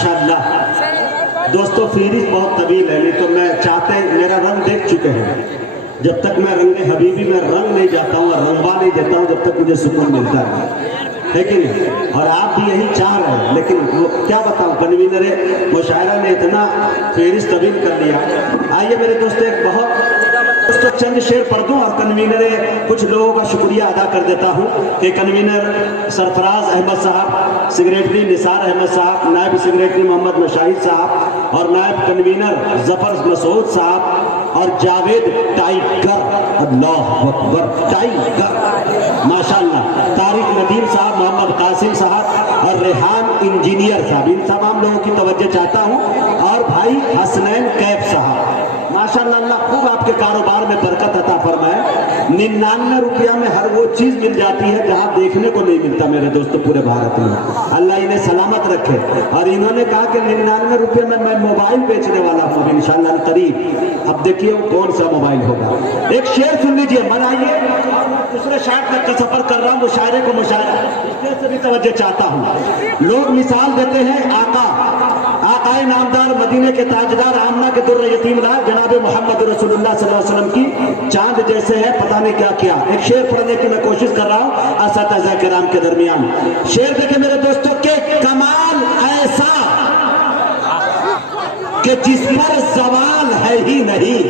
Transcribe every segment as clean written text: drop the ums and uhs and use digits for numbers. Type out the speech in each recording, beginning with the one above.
माशाअल्लाह दोस्तों, फहरिस्त बहुत तवील है, नहीं तो मैं चाहते हैं, मेरा रंग देख चुके हैं। जब तक मैं रंगे हबीबी में रंग नहीं जाता हूँ और रंगवा नहीं देता हूँ, जब तक मुझे सुकून मिलता है कि नहीं? और आप भी यही चाह रहे हैं, लेकिन वो क्या बताऊँ, कन्वीनर मुशायरा ने इतना फहरिस्त तवील कर लिया। आइए मेरे दोस्तों, एक बहुत उसको चंद शेर पढ़ दूं और कन्वीनर कुछ लोगों का शुक्रिया अदा कर देता हूं कि कन्वीनर सरफराज अहमद साहब, सेक्रेटरी निसार अहमद साहब, नायब सेक्रेटरी मोहम्मद मशाहिद साहब और नायब कन्वीनर जफर मसूद साहब और जावेद टाइगर, अल्लाह अकबर, टाइगर माशाअल्लाह, तारिक नदीम साहब, मोहम्मद कासिम साहब और रेहान इंजीनियर साहब, इन तमाम लोगों की तवज्जो चाहता हूं। और भाई हसनैन कैफ साहब, माशाअल्लाह, अल्लाह खूब आपके कारोबार में बरकत अता फरमाए। 99 रुपया में हर वो चीज मिल जाती है जहां देखने को नहीं मिलता मेरे दोस्तों पूरे भारत में। अल्लाह इन्हें सलामत रखे। और इन्होंने कहा कि 99 रुपये में मैं मोबाइल बेचने वाला हूँ इंशाअल्लाह करीब। अब देखिए वो कौन सा मोबाइल होगा। एक शेर सुन लीजिए, मनाइए। दूसरे शायर तक का सफर कर रहा हूँ, मुशायरे को मुशायरे से भी तवज्जो चाहता हूँ। लोग मिसाल देते हैं आकाए नामदार, मदीने के ताजदार, आमना के दुर्र यतीमदार जनाब मोहम्मद रसूलुल्लाह सल्लल्लाहु अलैहि वसल्लम की चांद जैसे है, पता नहीं क्या किया। एक शेर पढ़ने की मैं कोशिश कर रहा हूँ असातिज़ा किराम के दरमियान। शेर देखे मेरे दोस्तों, के कमाल ऐसा कि जिस पर सवाल है ही नहीं।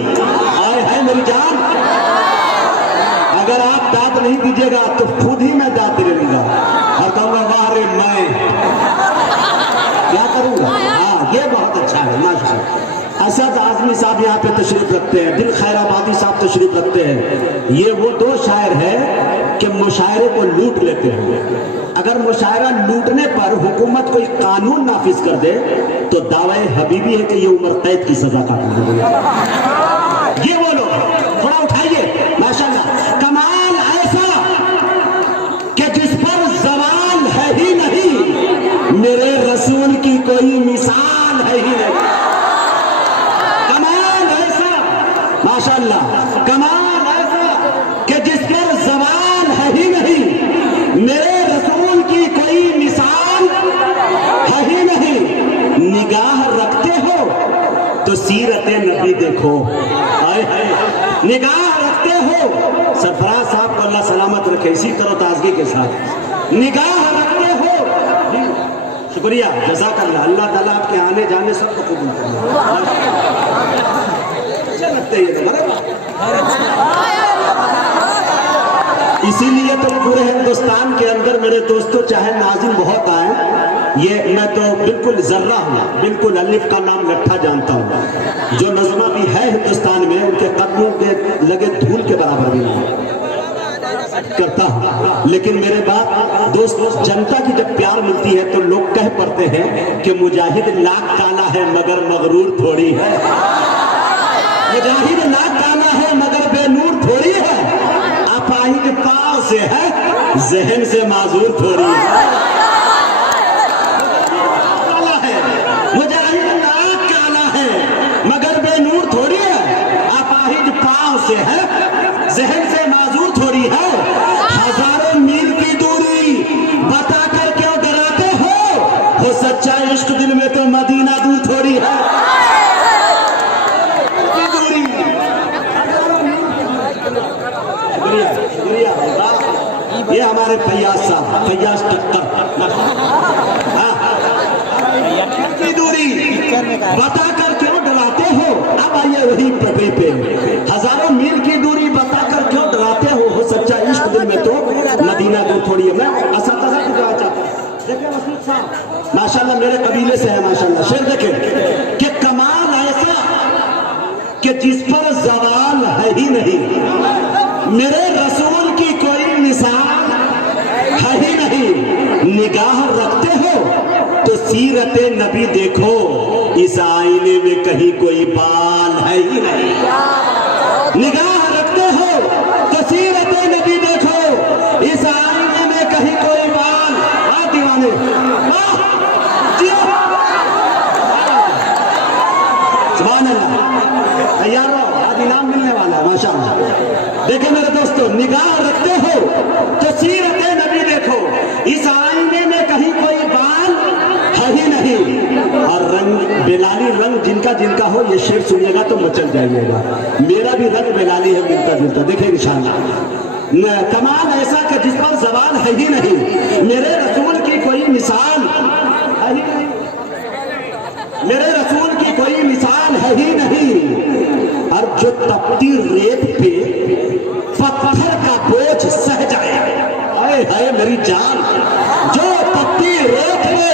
आए है मेरी जान, अगर आप दाद नहीं दीजिएगा तो खुद ही मैं दाद दे लूंगा और कहूंगा वाह रे मैं क्या करूंगा। हाँ, ये बहुत अच्छा है माशाअल्लाह। असद आजमी साहब यहाँ पे तशरीफ रखते हैं, दिल खैराबादी साहब तशरीफ रखते हैं। ये वो दो शायर हैं कि मुशायरे को लूट लेते हैं। अगर मुशायरा लूटने पर हुकूमत कोई कानून नाफिज कर दे तो दावे हबीबी है कि ये उम्र कैद की सजा काटना है। ये वो लोग, थोड़ा उठाइए माशाअल्लाह। कमाल ऐसा कि जिस पर सवाल है ही नहीं, मेरे रसूल की कोई मिसाल है ही नहीं। कमाल ऐसा माशाअल्लाह, कमाल ऐसा कि जिस पर सवाल है ही नहीं, मेरे रसूल की कोई मिसाल है ही नहीं। निगाह रखते हो तो सीरते नबी देखो। आए हाय, निगाह रखते हो, सरफराज साहब को अल्लाह सलामत रखे, इसी तरह ताजगी के साथ निगाह रखते हो। शुक्रिया, जज़ाकल्लाह, अल्लाह ताला आपके आने जाने सबको कबूल करे। अच्छा लगते हैं इसीलिए तो पूरे हिंदुस्तान के अंदर मेरे दोस्तों चाहे नाज़िम बहुत आए, ये मैं तो बिल्कुल जर्रा हूँ, बिल्कुल अलिफ का नाम लट्ठा जानता हूँ। जो नज़्मा भी है हिंदुस्तान में उनके कदमों के लगे धूल के बराबर भी नहीं करता हूँ। लेकिन मेरे बात दोस्त, जनता की जब प्यार मिलती है तो लोग कह पड़ते हैं कि मुजाहिद लाख काला है मगर मगरूर थोड़ी है। मुजाहिद लाख काला है मगर बेनूर थोड़ी है। अपाहिज पाँव से है, जहन से माजूर थोड़ी है। मुजाहिद लाख काला है मगर बेनूर थोड़ी है। अपाहिज पाँव से है, जहन से माजूर थोड़ी है। हजारों मील की दूरी बताकर क्यों डराते हो सच्चा इश्क दिल में तो मदीना दूर थोड़ी है। दूरी, शुक्रिया शुक्रिया। ये हमारे फैयाज साहब, फैयाज टक्कर, की दूरी बताकर क्यों डराते हो। अब आइए वही पटरी पे, हजारों मील की दूरी बताकर क्यों डराते हो सच्चा इश्क दिल में तो मदीना दूर थोड़ी है। मैं असातिज़ा की दुआ चाहता हूं। देखिए वसीम साहब माशाअल्लाह मेरे कबीले से है माशाअल्लाह। शेर देखें कि कमाल ऐसा कि जिस पर जवाल है ही नहीं, मेरे रसूल की कोई मिसाल है ही नहीं। निगाह रखते हो तो सीरते नबी देखो, इस आईने में कहीं कोई बाल है ही नहीं। निगाह रखते हो तो सीरते नबी देखो, इस आईने में कहीं कोई बाल। आ दीवाने, सुभान अल्लाह, तैयार रहो, आज इनाम मिलने वाला है माशाअल्लाह। देखे मेरे दोस्तों, निगाह रखते हो तो सीरते नबी देखो, इस आईने में कहीं कोई बाल है ही नहीं। जिनका जिनका हो ये शेर सुनिएगा तो मचल जाइएगा। मेरा भी रंग बेलाली है मिलता जुलता, देखिए इंशाअल्लाह। कमाल ऐसा कि जिस पर जबान है ही नहीं, मेरे रसूल की कोई मिसाल है ही नहीं, मेरे रसूल की कोई मिसाल है ही नहीं। और जो तपती रेत पे पत्थर का बोझ सह जाए, हाय हाय मेरी जान, जो तपती रेत पे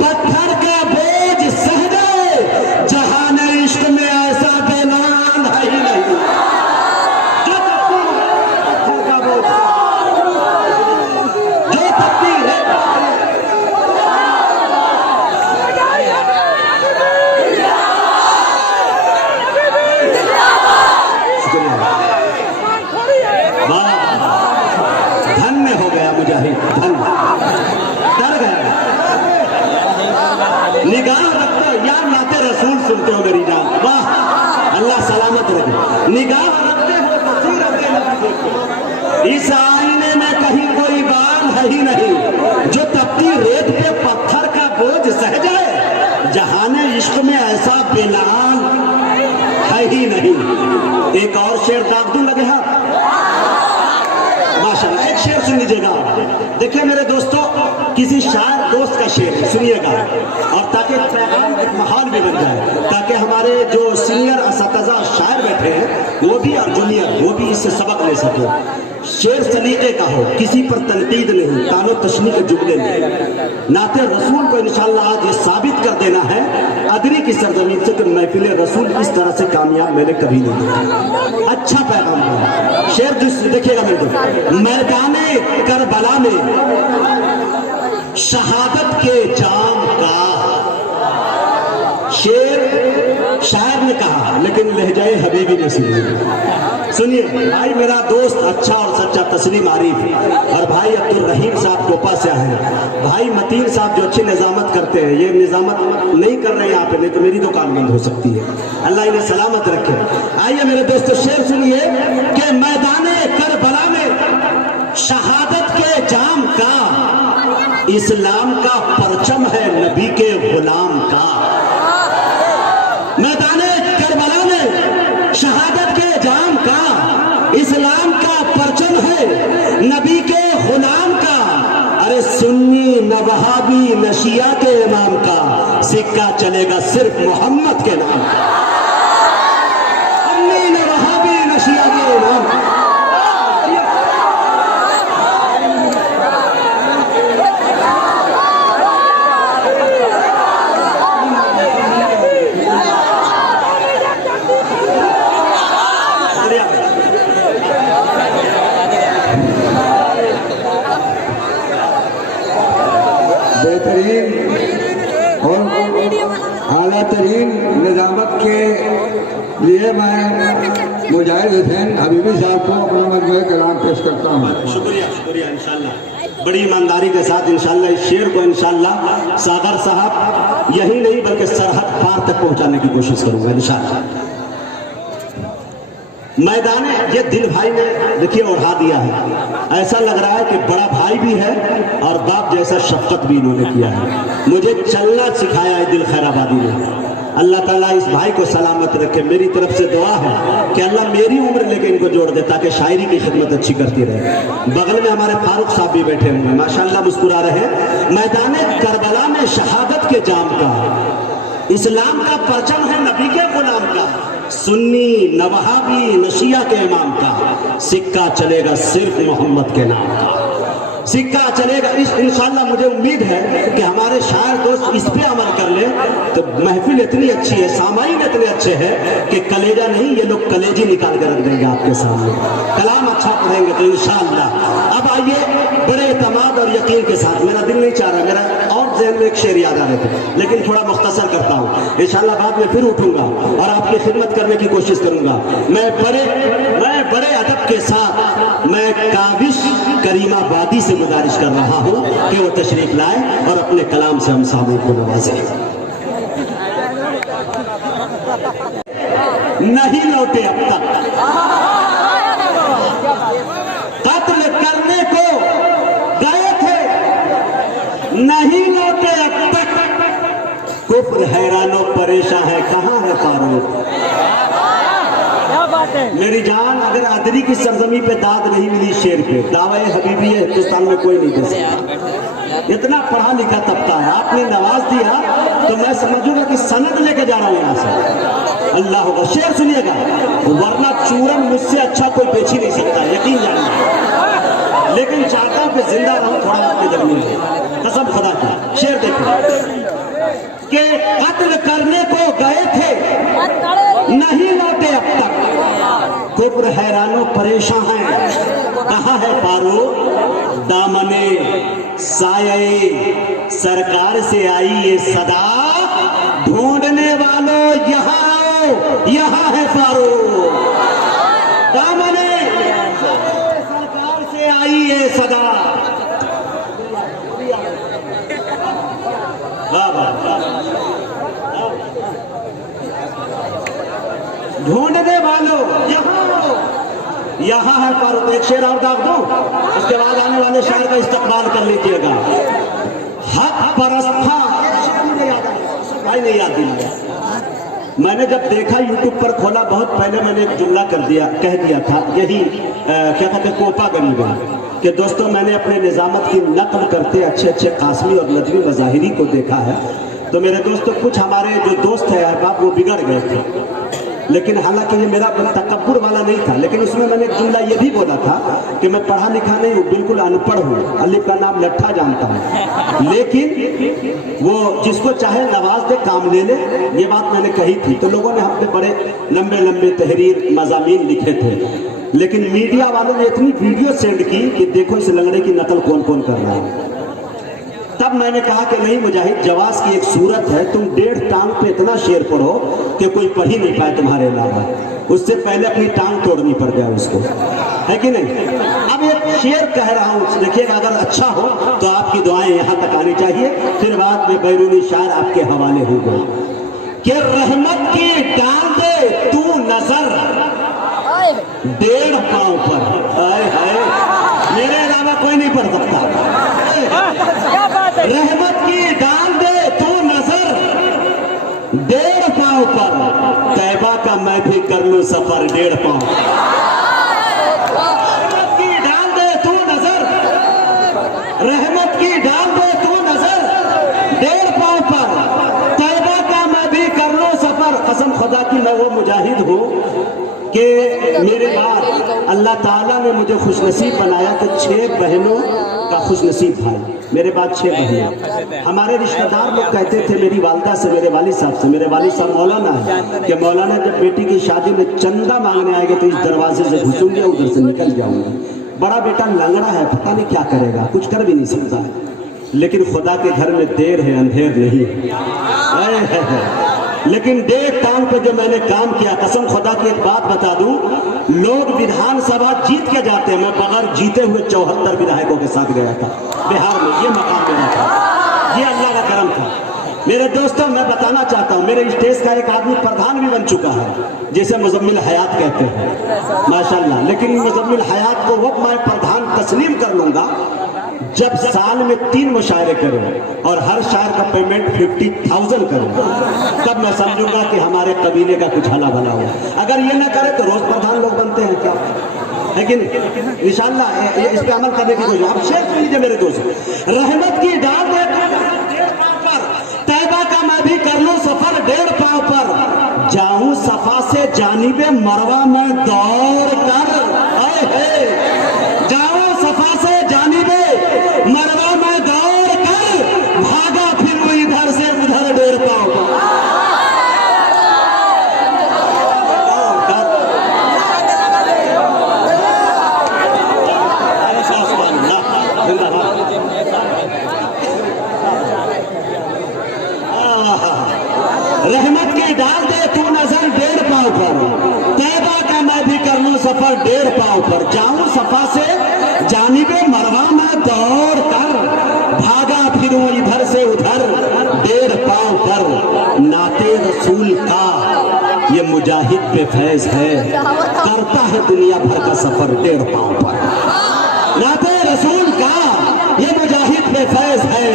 पत्थर का बोझ सह जाए, जहान इश्क में ऐसा बेलाल है ही नहीं। जो तपती पत्थर का बोझ, जो तपती रेत, धन्य हो गया मुजाहिद, धन्य, डर गया। निगाह रखते हो यार, नाते रसूल सुनते हो मेरी जान, वाह अल्लाह सलामत रखे। निगाह रखते हो तस्वीर अपने नबी देखो, इस आईने में कहीं कोई बाल है ही नहीं। जो तपती रेत पे पत्थर का बोझ सह जाए, जहाने इश्क में ऐसा बेलाल है ही नहीं। एक और शेर दाग दूं लगे हाथ, माशाल्लाह। एक शेर सुन लीजिएगा, देखिए मेरे दोस्तों, किसी शायर दोस्त का शेर सुनिएगा, और ताकि पैगाम एक माहौल भी बन जाए, ताकि हमारे जो सीनियर असतज़ा शायर बैठे हैं वो भी और जूनियर वो भी इससे सबक ले सके। शेर सलीके का हो, किसी पर तनकीद नहीं, तानो तशनी के जुमले नहीं। नाते रसूल को इंशाअल्लाह आज ये साबित कर देना है अदरी की सरजमीन से कि महफिल रसूल इस तरह से कामयाब मैंने कभी नहीं देखा। अच्छा पैगाम है शेर, जिस देखिएगा मेरे को, मैदाने करबला में शहादत के जाम का, शेर शायर ने कहा लेकिन लहजाए हबीबी ने सुनिए। भाई मेरा दोस्त अच्छा और सच्चा तस्लीम आरिफ और भाई अब्दुल रहीम साहब कोपा से आए हैं, भाई मतीन साहब जो अच्छी निजामत करते हैं, ये निजामत नहीं कर रहे हैं यहाँ पे, नहीं तो मेरी दुकान बंद हो सकती है, अल्लाह इन्हें सलामत रखे। आइए मेरे दोस्तों शेर सुनिए कि मैदाने करबला में शहादत के जाम का, इस्लाम का परचम है नबी के गुलाम का। मैदाने करबला में शहादत के जाम का, इस्लाम का परचम है नबी के गुलाम का। अरे सुन्नी न वहाबी न शिया के इमाम का, सिक्का चलेगा सिर्फ मोहम्मद के नाम का। सुन्नी न वहाबी न शिया के इमाम का। बेहतरीन और आला तरीन निजामत के लिए मैं मुजाहिद हुसैन हबीबी साहब को अपना मजमूए कलाम पेश करता हूँ। शुक्रिया शुक्रिया। इंशाल्लाह बड़ी ईमानदारी के साथ इंशाल्लाह इस शेर को इंशाल्लाह सागर साहब यही नहीं बल्कि सरहद पार तक पहुंचाने की कोशिश करूंगा इंशाल्लाह। मैदान ये दिल भाई ने देखिए उड़ा दिया है, ऐसा लग रहा है कि बड़ा भाई भी है और बाप जैसा शफकत भी इन्होंने किया है। मुझे चलना सिखाया है दिल खैराबादी ने। अल्लाह ताला इस भाई को सलामत रखे। मेरी तरफ से दुआ है कि अल्लाह मेरी उम्र लेके इनको जोड़ दे ताकि शायरी की खिदमत अच्छी करती रहे। बगल में हमारे फारूक साहब भी बैठे हुए हैं, माशाल्लाह मुस्कुरा रहे हैं। मैदान करबला में शहादत के जाम का, इस्लाम का परचम है नबी के गुलाम का। सुन्नी न वहाबी न शिया के इमाम का, सिक्का चलेगा सिर्फ मोहम्मद के नाम का। सिक्का चलेगा इस इंशाअल्लाह। मुझे उम्मीद है कि हमारे शायर दोस्त इस पे अमल कर ले तो महफिल इतनी अच्छी है, सामाइन इतने अच्छे हैं कि कलेजा नहीं, ये लोग कलेजी निकाल कर रख देंगे आपके सामने। कलाम अच्छा पढ़ेंगे तो इंशाअल्लाह। अब आइए बड़े एतमाद और यकीन के साथ, मेरा दिल नहीं चाह रहा, मेरा और ज़हन में एक शेर याद आ रहे थे लेकिन थोड़ा मुख्तसर करता हूँ। इंशाअल्लाह बाद में फिर उठूंगा और आपकी खिदमत करने की कोशिश करूंगा। मैं बड़े अदब के साथ मैं काबिश करीमाबादी से गुजारिश कर रहा हूँ कि वो तशरीफ लाए और अपने कलाम से हम सामने को नवाजे। नहीं लौटे अब तक, कत्ल करने को गए थे, नहीं लौटे अब तक। कुफ्र कुफ्र हैरानो परेशान है, कहाँ है फारूक? मेरी जान, अगर आदरी की सरजमी पे दाद नहीं मिली शेर पे, दावा हबीबी है हिंदुस्तान में कोई नहीं दे सकता। इतना पढ़ा लिखा तबका है, आपने नवाज दिया तो मैं समझूंगा कि सनद लेके जा रहा हूं यहां से। अल्लाह होगा, शेर सुनिएगा, वरना चूरन मुझसे अच्छा कोई बेच ही नहीं सकता, यकीन जानिए। लेकिन चाहता हूं कि जिंदा रहूं थोड़ा आपके दरमियान, कसम खुदा की। शेर देखो कि कत्ल करने को गए थे नहीं लौटे अब तक, कुब्र हैरानो परेशान है, कहाँ है फारूक? दामने साये सरकार से आई ये सदा, ढूंढने वालों यहाँ आओ, यहाँ है फारूक। दामने सरकार से आई ये सदा, ढूंढने वालों यहाँ है फारूक। एक शेर और दाग दो, उसके बाद आने वाले शायर का इस्तकबाल कर लीजिएगा। हक परस्था भाई नहीं याद दिलाया। मैंने जब देखा यूट्यूब पर खोला, बहुत पहले मैंने एक जुमला कह दिया था, यही क्या कहते कोपा गरीबा कि दोस्तों मैंने अपने निजामत की नकल करते अच्छे अच्छे कासमी और नजमी मज़ाहिरी को देखा है। तो मेरे दोस्तों, कुछ हमारे जो दोस्त है अहबाब वो बिगड़ गए थे, लेकिन हालांकि ये मेरा तकब्बुर वाला नहीं था, लेकिन उसमें मैंने एक जुमला ये भी बोला था कि मैं पढ़ा लिखा नहीं हूँ, बिल्कुल अनपढ़ हूँ, अलिफ का नाम लट्ठा जानता हूँ, लेकिन वो जिसको चाहे नवाज दे काम ले ले, ये बात मैंने कही थी। तो लोगों ने हम पे बड़े लंबे लंबे तहरीर मज़ामीन लिखे थे, लेकिन मीडिया वालों ने इतनी वीडियो सेंड की कि देखो इस लंगड़े की नकल कौन कौन कर रहा है। तब मैंने कहा कि नहीं मुजाहिद, जवाज की एक सूरत है, तुम 1.5 टांग पे इतना शेर पढ़ो कि कोई पढ़ ही नहीं पाए तुम्हारे अलावा, उससे पहले अपनी टांग तोड़नी पड़ जाए उसको, है कि नहीं? अब एक शेर कह रहा हूं, देखिएगा, अगर अच्छा हो तो आपकी दुआएं यहां तक आनी चाहिए, फिर बाद में बैरूनी शायर आपके हवाले हो गए कि रहमत की डाल दे तू नजर 1.5 पांव पर, हाय हाय, मेरे अलावा कोई नहीं पढ़ सकता। रहमत की डाल दे तू नजर 1.5 पांव पर, तैबा का मैं भी कर लूं सफर 1.5 पांव। रहमत की डाल दे तू नजर, रहमत की डाल दे तू नजर 1.5 पांव पर, तैबा का मैं भी कर लूं सफर। कसम खुदा की मैं वो मुजाहिद हूँ कि मेरे बाद अल्लाह ताला ने मुझे खुशनसीब बनाया कि 6 बहनों का खुशनसीब भाई, मेरे बाद 6 बहनें। हमारे रिश्तेदार लोग कहते थे मेरी वालिदा से, मेरे वालिद साहब से, मेरे वालिद साहब मौलाना है, कि मौलाना जब बेटी की शादी में चंदा मांगने आएंगे तो इस दरवाजे से घुसूंगी, उधर से निकल जाऊंगी। बड़ा बेटा लंगड़ा है, पता नहीं क्या करेगा, कुछ कर भी नहीं सकता है, लेकिन खुदा के घर में देर है अंधेर नहीं है। लेकिन 1.5 टांग पे जो मैंने काम किया, कसम खुदा की एक बात बता दूं, लोग विधानसभा जीत के जाते हैं, मैं बगैर जीते हुए 74 विधायकों के साथ गया था बिहार में, ये मकाम मेरा था, ये अल्लाह का करम था। मेरे दोस्तों, मैं बताना चाहता हूँ, मेरे स्टेज का एक आदमी प्रधान भी बन चुका है, जिसे मुजम्मिल हयात कहते हैं, माशाल्लाह। लेकिन मुजम्मिल हयात को वो मैं प्रधान तस्लीम कर लूंगा जब साल में 3 मुशायरे करें और हर शायर का पेमेंट 50,000 करें, तब मैं समझूंगा कि हमारे कबीले का कुछ हला भला हुआ। अगर ये ना करे तो रोज प्रधान लोग बनते हैं क्या? लेकिन इंशाअल्लाह इस पे अमल करने की कोशिश। आप शेयर कीजिए मेरे दोस्त, रहमत की डाल दे 1.5 पांव पर, तैबा का मैं भी कर लूं सफर 1.5 पांव पर, जाऊं सफा से जानिबे मरवा में दौड़ कर, आए है जाऊं सफा से जानिबे मरवा में दौड़ कर, भागा फिर वो इधर से उधर 1.5 पांव पर। रहमत की डाल दे तू नजर 1.5 पांव पर, तैबा का मैं भी कर लूं सफर 1.5 पांव पर, जाऊं सफा से जानिबे मरवा में दौड़ कर, भागा फिरूं इधर से उधर 1.5 पांव पर। नाते रसूल का ये मुजाहिद पे फैज है, करता है दुनिया भर का सफर 1.5 पांव पर। नाते रसूल का ये मुजाहिद पे फैज है,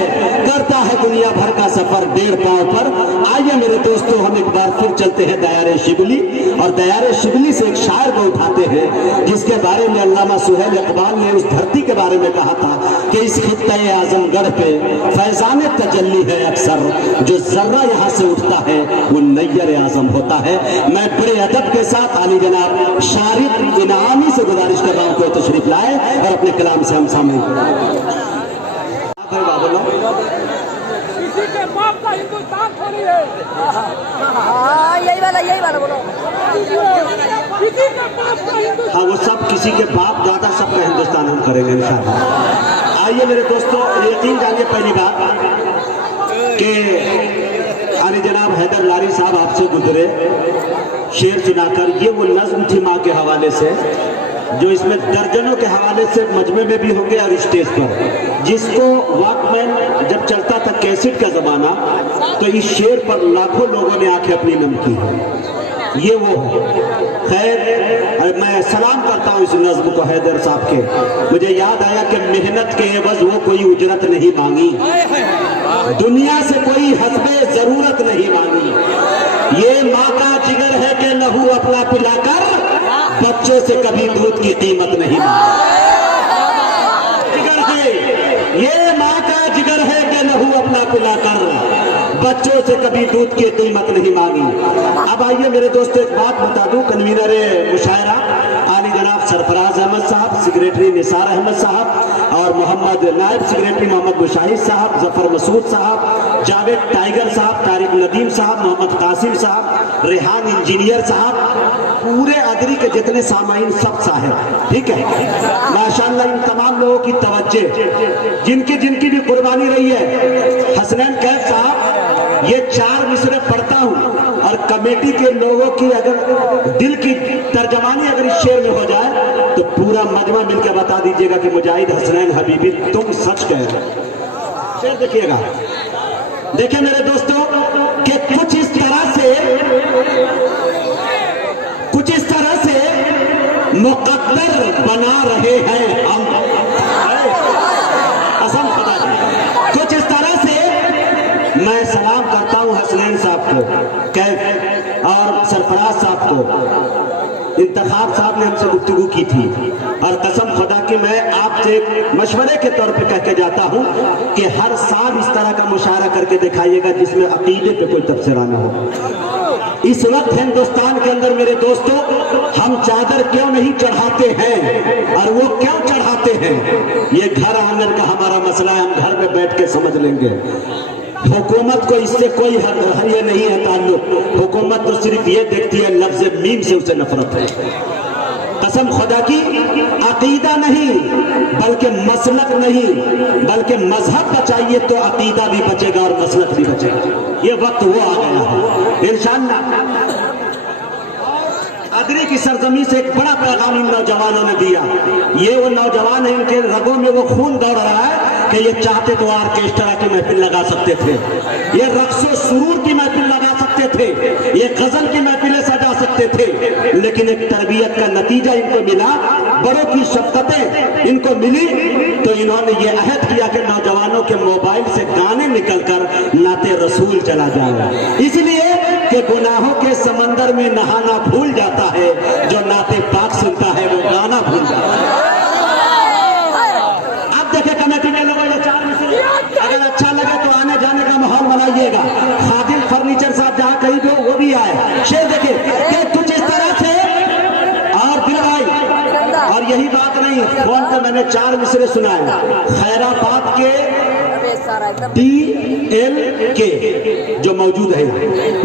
करता करता है दुनिया भर का सफर 1.5 पांव पर। आइए मेरे दोस्तों, हम एक बार फिर चलते हैं दयारे शिबली, और दयारे शिबली से एक शायर को उठाते हैं जिसके बारे में अल्लामा सुहेल इकबाल ने उस धरती के बारे में कहा था कि इस खित्ते आजमगढ़ पे फैजान तजल्ली है अक्सर, जो जर्रा यहाँ से उठता है वो नैयर आजम होता है। मैं बड़े अदब के साथ आली जनाब शारिक इनामी से गुजारिश कर रहा हूँ कि तशरीफ लाए और अपने कलाम से हम सामने किसी के बाप का हिंदुस्तान थोड़ी है। यही वाला बोलो। किसी के बाप का हिंदुस्तान। हाँ, वो सब किसी के बाप दादा सबका हिंदुस्तान हम करेंगे इंशाअल्लाह। आइए मेरे दोस्तों, यकीन जानिए पहली बात कि आली जनाब हैदर लारी साहब आपसे गुजरे शेर सुनाकर। ये वो नज्म थी माँ के हवाले से, जो इसमें दर्जनों के हवाले से मजमे में भी होंगे और स्टेज पर। जिसको वॉकमैन जब चलता था कैसेट का जमाना, तो इस शेर पर लाखों लोगों ने आंखें अपनी नम की है। ये वो खैर, मैं सलाम करता हूँ इस नज्म को हैदर साहब के। मुझे याद आया कि मेहनत के एवज वो कोई उजरत नहीं मांगी, दुनिया से कोई हस्बे जरूरत नहीं मांगी। ये माँ का जिगर है कि लहू अपना पिलाकर बच्चों से कभी दूध की कीमत नहीं मांगी। जिगर है, ये माँ का जिगर है कि लहू अपना पिलाकर बच्चों से कभी दूध की कीमत नहीं मांगी। अब आइए मेरे दोस्तों, एक बात बता दूं, कन्वीनर मुशायरा आली जनाब सरफराज अहमद साहब, सेक्रेटरी निसार अहमद साहब और मोहम्मद नायब सेक्रेटरी मोहम्मद मुशाहिद साहब, जफर मसूद साहब, जावेद टाइगर साहब, तारिक नदीम साहब, मोहम्मद कासिम साहब, रेहान इंजीनियर साहब, पूरे अदरी के जितने सामाइन सब साहब, ठीक है माशाअल्लाह। इन तमाम लोगों की तवज्जो, जिनकी भी कुर्बानी रही है। हसनैन कैफ साहब, ये 4 मिसरे पढ़ता हूँ और कमेटी के लोगों की अगर दिल की तर्जमानी अगर इस शेर में हो जाए तो पूरा मजमा मिलकर बता दीजिएगा कि मुजाहिद हसनैन हबीबी तुम सच कह रहे हो। शेर देखिएगा, देखिए मेरे दोस्तों कि कुछ इस तरह से मुकद्दर बना रहे हैं हम। कसम खुदा की, कुछ इस तरह से मैं सलाम करता हूं हसनैन साहब को, कैफ और सरफराज साहब को। इंतखाब साहब ने हमसे गुफ्तगू की थी और कसम खुदा की मैं आपसे मशवरे के तौर पे कह के जाता हूं कि हर साल इस तरह का मुशायरा करके दिखाइएगा जिसमें अकीदे पे कोई तबसरा न हो। इस वक्त हिंदुस्तान के अंदर मेरे दोस्तों हम चादर क्यों नहीं चढ़ाते हैं और वो क्यों चढ़ाते हैं, ये घर आंगन का हमारा मसला है, हम घर में बैठ के समझ लेंगे। हुकूमत को इससे कोई ये नहीं है ताल्लुक, हुकूमत तो सिर्फ ये देखती है लफ्ज़ मीम से उसे नफरत है। कसम खुदा की, अकीदा नहीं बल्कि मसलक नहीं बल्कि मजहब बचाइए तो अकीदा भी बचेगा और मसलक भी बचेगा। ये वक्त वो आ गया है इंशाअल्लाह। अदरी की सरजमी से एक बड़ा पैगाम इन नौजवानों ने दिया। ये वो नौजवान है, इनके रगों में वो खून दौड़ रहा है कि ये चाहते तो ऑर्केस्ट्रा की महफिल लगा सकते थे, ये रक्सो सुरूर की महफिल लगा सकते थे, ये गजल की महफिलें सजा सकते थे, लेकिन एक तरबियत का नतीजा इनको मिला, बड़ों की शफ़क़तें इनको मिली, तो इन्होंने ये अहद किया कि नौजवानों के मोबाइल से गाने निकलकर नाते रसूल चला जाए, इसलिए कि गुनाहों के समंदर में नहाना भूल जाता है, जो नाते पाक सुनता है वो गाना भूल जाता है। अब देखिए कमेटी के लोगों ये 4 मिसरे, अगर अच्छा लगे तो आने जाने का माहौल बनाइएगा। खादिम फर्नीचर साहब जहाँ कहीं भी हो वो भी आए। शेर देखिए कि कुछ इस तरह से और दिल भाई, और यही बात नहीं, फोन पे मैंने 4 मिसरे सुनाए। खैराबाद के DLK जो मौजूद है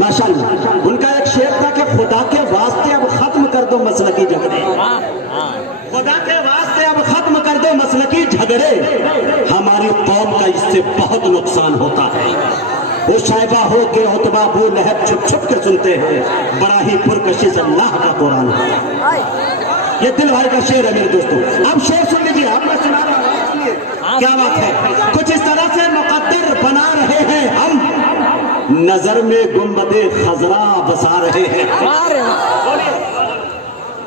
माशाअल्लाह, उनका एक शेर था कि खुदा के वास्ते अब खत्म कर दो मसलकी झगड़े, खुदा के वास्ते अब खत्म कर दो मसलकी झगड़े, हमारी कौम का इससे बहुत नुकसान होता है। वो शायबा हो के उतबा वो लहब छुप छुप के सुनते हैं, बड़ा ही पुरकशिश अल्लाह का कुरान है। ये दिल भाई का शेर है मेरे दोस्तों। अब शेर सुन लीजिए, अब मैं सुना रहा हूं, क्या बात है। कुछ इस तरह से मुकद्दर बना रहे हैं हम, नजर में गुंबदे खजरा बसा रहे हैं।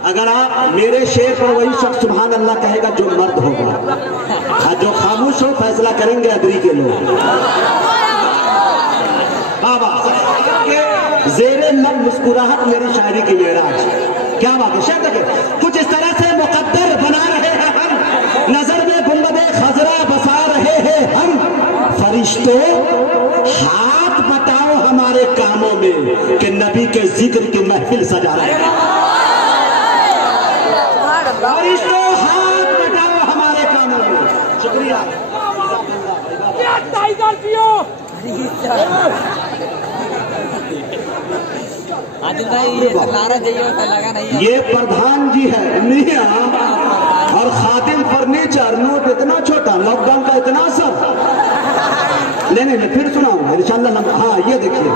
अगर आप मेरे शेर पर वही शख्स सुभान अल्लाह कहेगा जो मर्द होगा, और जो खामोश हो फैसला करेंगे अदरी के लोग। बाबा जेरे लब मुस्कुराहट मेरी शायरी की मेराज, क्या बात है। शेर देखिए, कुछ इस तरह से मुकद्दर बना रहे हैं हम, नजर में गुंबदे खजरा बसा रहे हैं हम, फरिश्तों हाथ बटाओ हमारे कामों में कि नबी के जिक्र की महफिल सजा रहे हैं। फरिश्तों हाथ बटाओ हमारे कामों में। शुक्रिया। क्या टाइगर पियो ये प्रधान जी है मियां और खादिम फर्नीचर, नोट इतना छोटा, लॉकडाउन का इतना असर। नहीं, फिर सुनाऊंगा इंशाल्लाह। हाँ ये देखिए,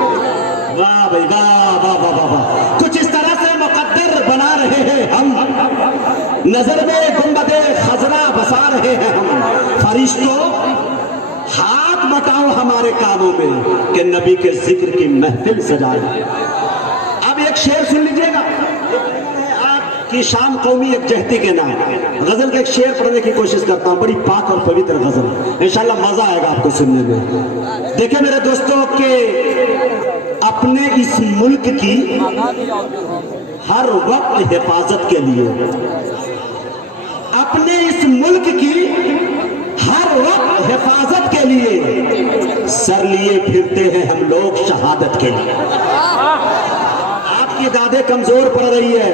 वाह भाई वाह वाह वाह वाह वाह। कुछ इस तरह से मुकद्दर बना रहे हैं हम, नजर में गुंबदे खजरा बसा रहे हैं हम, फरिश्तों हाथ बटाओ हमारे कामों में कि नबी के जिक्र की महफिल सजाए। अब एक शेर सुन लीजिएगा, आपकी शाम कौमी एक जहती के नाम, गजल के एक शेर पढ़ने की कोशिश करता हूँ, बड़ी पाक और पवित्र गजल, इंशाल्लाह मजा आएगा आपको सुनने में। देखिए मेरे दोस्तों के अपने इस मुल्क की हर वक्त हिफाजत के लिए, अपने इस मुल्क की हर वक्त हिफाजत के लिए सर लिए फिरते हैं हम लोग शहादत के लिए। आपकी दादे कमजोर पड़ रही है,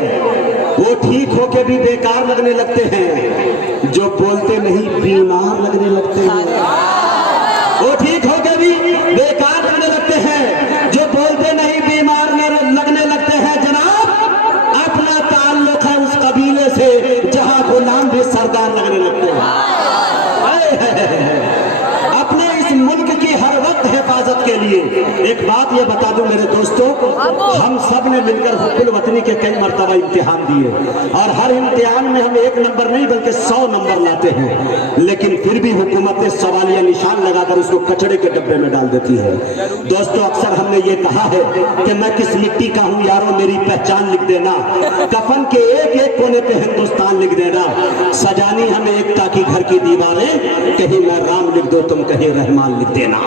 वो ठीक होके भी बेकार लगने लगते हैं, जो बोलते नहीं बीमार लगने लगते हैं। वो ठीक होके भी बेकार लगने लगते हैं, जो बोलते नहीं बीमार लगने लगते हैं। जनाब अपना ताल्लुक है उस कबीले से जहां गुलाम भी सरदार लगने लगते हैं। अपने इस मुल्क की हर वक्त हिफाजत के लिए एक बात ये बता दूं मेरे दोस्तों, हम सब ने मिलकर हुब्बुल वतनी के कई मर्तबा इम्तिहान दिए, और हर इम्तिहान में हम 1 नंबर नहीं बल्कि 100 नंबर लाते हैं, लेकिन फिर भी हुकूमत ने सवालिया निशान लगाकर उसको कचड़े के डब्बे में डाल देती है। दोस्तों अक्सर हमने ये कहा है कि मैं किस मिट्टी का हूं यारों मेरी पहचान लिख देना, कफन के एक एक कोने पे हिंदुस्तान लिख देना, सजानी हमें एकता की घर की दीवारें, कहीं मैं राम लिख दो तुम कहीं रहमान लिख देना।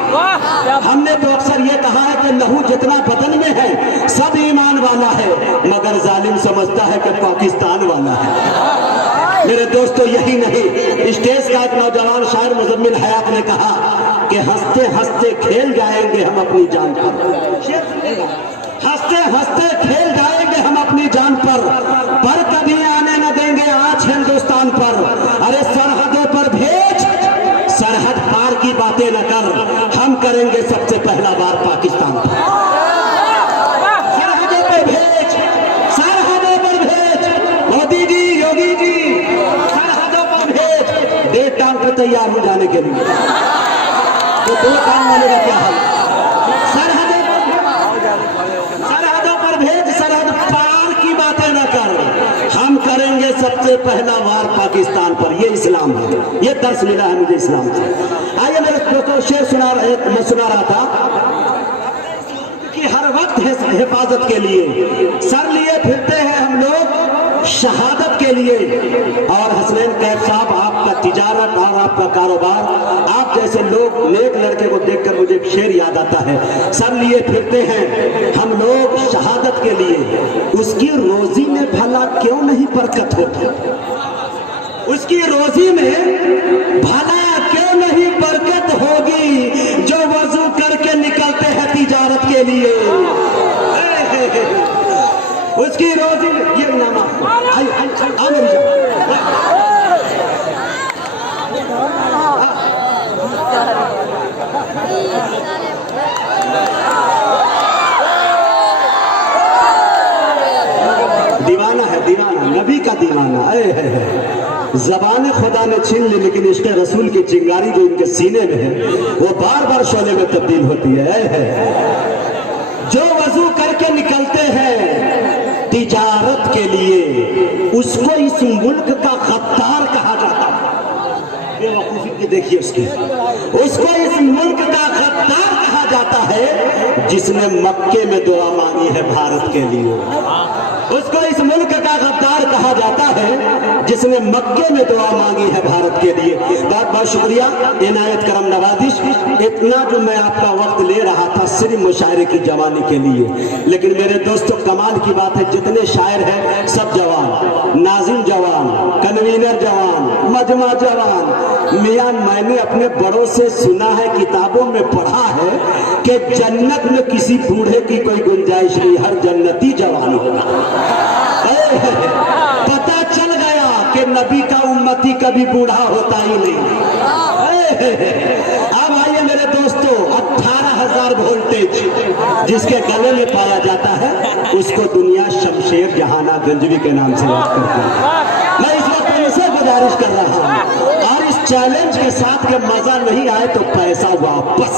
हमने तो अक्सर ये कहा है कि लहू जितना बदन में है सब ईमान वाला है, मगर जालिम समझता है कि पाकिस्तान वाला है। मेरे दोस्तों यही नहीं, स्टेज का एक नौजवान शायर मुजम्मिल हयात ने कहा कि हंसते हंसते खेल जाएंगे हम अपनी जान पर, हंसते हंसते खेल जाएंगे हम अपनी जान पर कभी आने न देंगे आज हिंदुस्तान पर। अरे सरहदों पर भेज, सरहद पार की बातें न कर, हम करेंगे सबसे पहला बार पाकिस्तान पर। सरहदों पर भेज, सरहदों पर भेज, मोदी जी योगी जी सरहदों पर भेज, डेढ़ टांग पे तैयार हो जाने के लिए, तो 2 टांग वाले का क्या हाल। सरहदों पर भेज, सरहद पार की बातें न कर, हम करेंगे सबसे पहला वार पाकिस्तान पर। ये इस्लाम है, ये दर्श मिला है मुझे इस्लाम से। आइए मेरे दोस्तों शेर मैं सुना रहा था कि हर वक्त हिफाजत के लिए सर लिए फिरते हैं हम लोग शहादत के लिए। और हसनैन कैफ साहब आपका तिजारत और आपका कारोबार, आप जैसे लोग नेक लड़के को देखकर मुझे एक शेर याद आता है, सर लिए फिरते हैं हम लोग शहादत के लिए, उसकी रोजी में भला क्यों नहीं बरकत होती, उसकी रोजी में भला क्यों नहीं बरकत होगी, जो वजू करके निकलते हैं तिजारत के लिए। उसकी रोजी ये नाम दीवाना है, दीवाना नबी का दीवाना है। ज़बान खुदा ने छीन ली, लेकिन इश्क़ रसूल की चिंगारी जो इनके सीने में है वो बार बार शोले में तब्दील होती है। जो वजू करके निकलते हैं तिजारत के लिए, उसको इस मुल्क का गद्दार कहा जाता है। बेवकूफी की देखिए उसको इस मुल्क का गद्दार कहा जाता है जिसने मक्के में दुआ मांगी है भारत के लिए। उसको इस मुल्क का गद्दार कहा जिसने मक्के में दुआ मांगी है भारत के लिए। बहुत बहुत शुक्रिया इनायत करम नवाजिश। इतना जो मैं आपका वक्त ले रहा था सिर्फ मुशायरे की जवानी के लिए, लेकिन मेरे दोस्तों कमाल की बात है जितने शायर हैं सब जवान, नाजिम जवान, कन्वीनर जवान, मजमा जवान। मियां मैंने अपने बड़ों से सुना है, किताबों में पढ़ा है कि जन्नत में किसी बूढ़े की कोई गुंजाइश नहीं, हर जन्नती जवान होगा। पता चल गया कि नबी का उम्मती कभी बूढ़ा होता ही नहीं। अब आइए मेरे दोस्तों, 18,000 वोल्टेज जिसके गले में पाया जाता है उसको दुनिया शमशेर जहाना गंजवी के नाम से याद करती है। मैं इस वक्त उनसे गुजारिश कर रहा हूं और इस चैलेंज के साथ के मजा नहीं आए तो पैसा वापस।